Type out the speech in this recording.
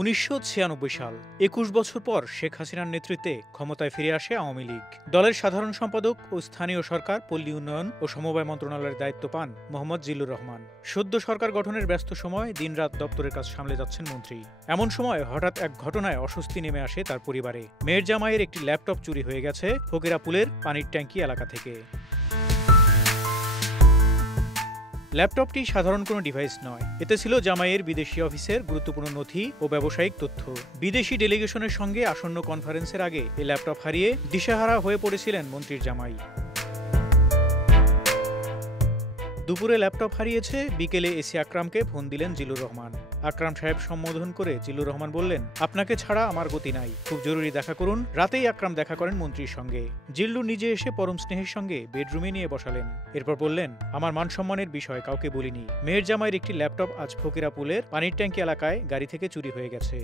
১৯৯৬ সাল ২১ বছর পর শেখ হাসিনার নেতৃত্বে ক্ষমতায় ফিরে আসে আওয়ামী লীগ। দলের সাধারণ সম্পাদক ও স্থানীয় সরকার, পল্লী উন্নয়ন ও সমবায় মন্ত্রণালয়ের দায়িত্ব পান মোহাম্মদ জিল্লুর রহমান। সদ্য সরকার গঠনের ব্যস্ত সময় দিনরাত দপ্তরের কাজ সামলে যাচ্ছেন মন্ত্রী। এমন সময় হঠাৎ এক ঘটনায় অস্বস্তি নেমে আসে তার পরিবারে। মেয়ের জামাইয়ের একটি ল্যাপটপ চুরি হয়ে গেছে ফকিরাপুলের পানির ট্যাঙ্কি এলাকা থেকে। ল্যাপটপটি সাধারণ কোনো ডিভাইস নয়, এতে ছিল জামাইয়ের বিদেশি অফিসের গুরুত্বপূর্ণ নথি ও ব্যবসায়িক তথ্য। বিদেশি ডেলিগেশনের সঙ্গে আসন্ন কনফারেন্সের আগে এই ল্যাপটপ হারিয়ে দিশেহারা হয়ে পড়েছিলেন মন্ত্রীর জামাই। দুপুরে ল্যাপটপ হারিয়েছে, বিকেলে এসি আকরামকে ফোন দিলেন জিল্লুর রহমান। আকরাম সাহেব সম্বোধন করে জিল্লুর রহমান বললেন, আপনাকে ছাড়া আমার গতি নাই, খুব জরুরি দেখা করুন। রাতেই আকরাম দেখা করেন মন্ত্রীর সঙ্গে। জিল্লু নিজে এসে পরম স্নেহের সঙ্গে বেডরুমে নিয়ে বসালেন। এরপর বললেন, আমার মান সম্মানের বিষয় কাউকে বলিনি। মেয়ের জামাইয়ের একটি ল্যাপটপ আজ ফকিরাপুলের পানির ট্যাঙ্কি এলাকায় গাড়ি থেকে চুরি হয়ে গেছে।